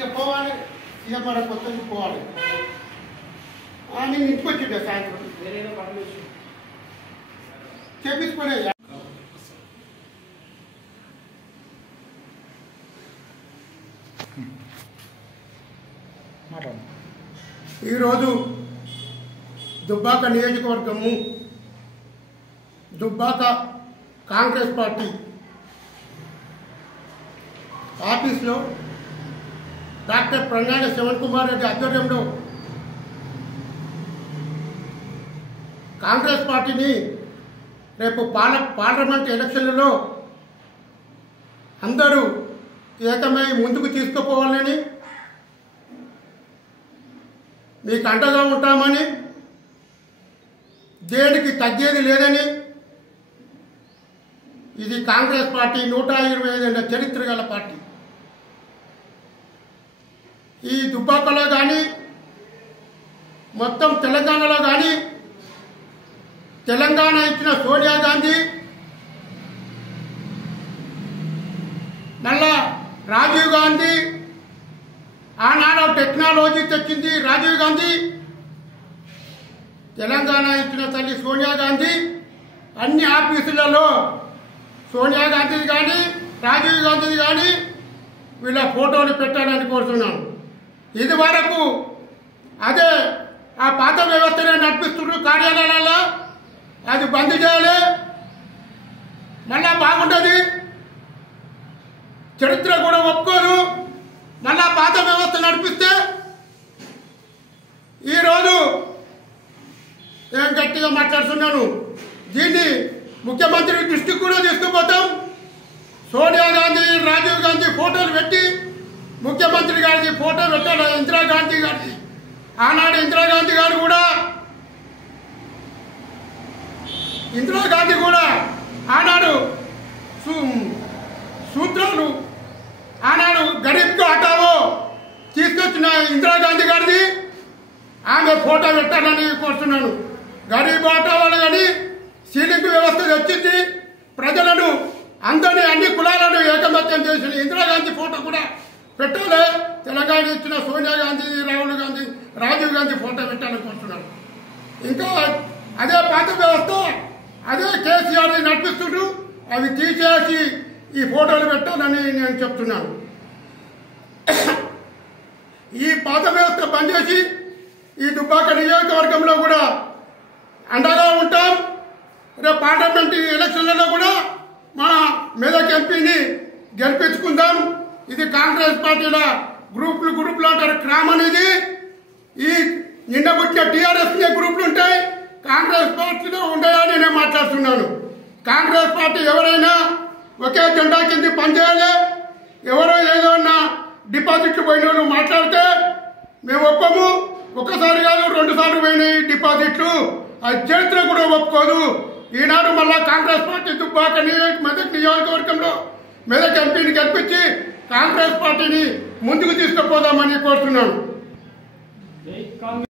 ఇక పోవాలి, ఇక మన కొత్తకి పోవాలి. నేను ఇంటికి వచ్చిండే సాయంత్రం వేరేదో పనులు చేపించుకునే. ఈరోజు దుబ్బాక నియోజకవర్గము దుబ్బాక కాంగ్రెస్ పార్టీ ఆఫీస్లో డాక్టర్ ప్రంగాణ శ్రవణ్ కుమార్ రెడ్డి ఆధ్వర్యంలో కాంగ్రెస్ పార్టీని రేపు పార్లమెంట్ ఎలక్షన్లలో అందరూ ఏకమై ముందుకు తీసుకుపోవాలని, మీకు అండగా ఉంటామని, దేనికి తగ్గేది లేదని, ఇది కాంగ్రెస్ పార్టీ 125 ఏళ్ల చరిత్ర గల పార్టీ. ఈ దుబ్బాకలో కానీ మొత్తం తెలంగాణలో కానీ తెలంగాణ ఇచ్చిన సోనియా గాంధీ, మళ్ళా రాజీవ్ గాంధీ, ఆనాడు టెక్నాలజీ తెచ్చింది రాజీవ్ గాంధీ, తెలంగాణ ఇచ్చిన తల్లి సోనియా గాంధీ. అన్ని ఆఫీసులలో సోనియా గాంధీది కానీ రాజీవ్ గాంధీది కానీ వీళ్ళ ఫోటోలు పెట్టాలని కోరుతున్నాను. ఇది వరకు అదే ఆ పాత వ్యవస్థనే నడిపిస్తున్నారు కార్యాలయాలలో, అది బంద్ చేయాలి. మళ్ళా బాగుంటుంది, చరిత్ర కూడా ఒప్పుకోరు. మళ్ళా పాత వ్యవస్థ నడిపిస్తే ఈరోజు నేను గట్టిగా మాట్లాడుతున్నాను, దీన్ని ముఖ్యమంత్రి దృష్టికి కూడా తీసుకుపోతాం. సోనియా గాంధీ రాజీవ్ గాంధీ ఫోటోలు పెట్టి ముఖ్యమంత్రి గారికి ఫోటో పెట్టాలి. ఇందిరాగాంధీ గారి ఆనాడు ఇందిరాగాంధీ కూడా ఆనాడు సూత్రాలు ఆనాడు గరీబ్కు హఠావో తీసుకొచ్చిన ఇందిరాగాంధీ గారిది ఆమె ఫోటో పెట్టాలని కోరుతున్నాను. గరీబ్ హఠావోలు కానీ సీలింగ్ వ్యవస్థ తెచ్చింది, ప్రజలను అందరినీ అన్ని కులాలను ఏకమత్యం చేసిన ఇందిరాగాంధీ ఫోటో కూడా పెట్టాలి. తెలంగాణ ఇచ్చిన సోనియా గాంధీ, రాహుల్ గాంధీ, రాజీవ్ గాంధీ ఫోటో పెట్టాలని కోరుతున్నాను. ఇంకా అదే పాత వ్యవస్థ అదే కేసీఆర్ నడిపిస్తుంటూ అవి తీసేసి ఈ ఫోటోలు పెట్టాలని నేను చెప్తున్నాను. ఈ పాత వ్యవస్థ బంద్ చేసి ఈ దుబ్బాక నియోజకవర్గంలో కూడా అండగా ఉంటాం. రేపు పార్లమెంట్ ఎలక్షన్లలో కూడా మా మెదక్ ఎంపీని గెలిపించుకుందాం. ఇది కాంగ్రెస్ పార్టీల గ్రూపులు అంటారు, క్రామ్ అనేది. ఈ నిన్న పుట్టిన టీఆర్ఎస్ గ్రూపులు ఉంటాయి, కాంగ్రెస్ పార్టీలో ఉండేయాలని నేను మాట్లాడుతున్నాను. కాంగ్రెస్ పార్టీ ఎవరైనా ఒకే జెండా కింద పనిచేయాలి. ఎవరో ఏదో డిపాజిట్లు పోయిన వాళ్ళు మాట్లాడితే మేము ఒప్పము. ఒకసారి కాదు 2 సార్లు పోయినాయి డిపాజిట్లు, అది చరిత్ర కూడా ఒప్పుకోదు. ఈనాడు మళ్ళా కాంగ్రెస్ పార్టీ దుబ్బాక మెదక్ నియోజకవర్గంలో మెదక్ ఎంపీని గెలిపించి కాంగ్రెస్ పార్టీని ముందుకు తీసుకుపోదామని కోరుతున్నాను.